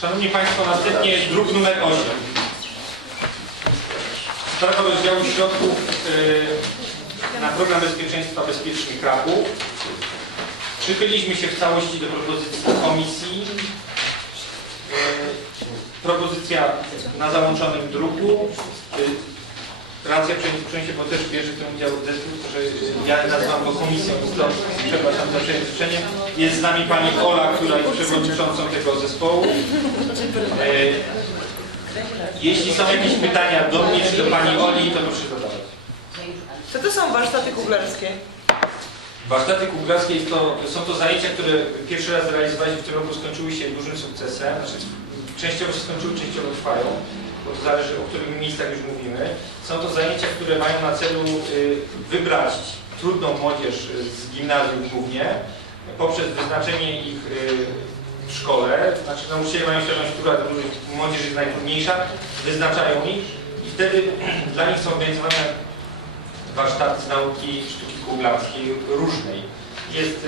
Szanowni Państwo, następnie druk numer 8. Sprawa rozdziału środków y, na program bezpieczeństwa Bezpieczny Kraków. Przychyliliśmy się w całości do propozycji komisji. Y, Propozycja na załączonym druku. Y, Racja przewodniczący, bo też bierze w tym udział zespół, że ja nazywam go komisją, to przepraszam za przejęzyczenie. Jest z nami pani Ola, która jest przewodniczącą tego zespołu. E, Jeśli są jakieś pytania do mnie czy do pani Oli, to proszę zadawać. Co to są warsztaty kuglarskie? Warsztaty kuglarskie to, są to zajęcia, które pierwszy raz realizowaliśmy w tym roku, skończyły się dużym sukcesem. Znaczy, częściowo się skończyły, częściowo trwają, bo to zależy o których miejscach już mówimy. Są to zajęcia, które mają na celu y, wybrać trudną młodzież y, z gimnazjum głównie, poprzez wyznaczenie ich y, w szkole. Znaczy nauczyciele mają świadomość, która młodzież jest najtrudniejsza, wyznaczają ich i wtedy dla nich są organizowane warsztaty z nauki sztuki kuglarskiej różnej. Jest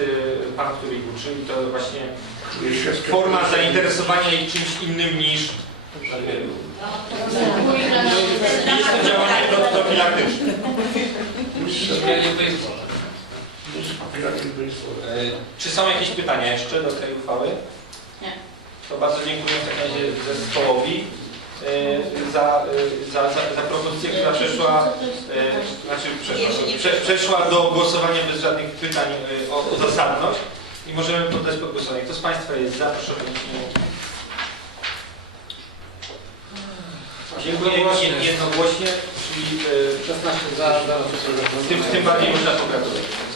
pan, który ich uczy i to właśnie forma zainteresowania ich czymś innym niż jest to działanie pro- profilaktyczne. Czy są jakieś pytania jeszcze do tej uchwały? Nie. To bardzo dziękuję w takim razie zespołowi y, za, y, za, za, za propozycję, która przeszła E, Znaczy przeszła, prze, przeszła do głosowania bez żadnych pytań e, o, o zasadność i możemy poddać pod głosowanie. Kto z Państwa jest za? Proszę o podniesienie ręki. Dziękuję jed- jednogłośnie, czyli 16 za, za, e, tym, tym bardziej można pogratulować.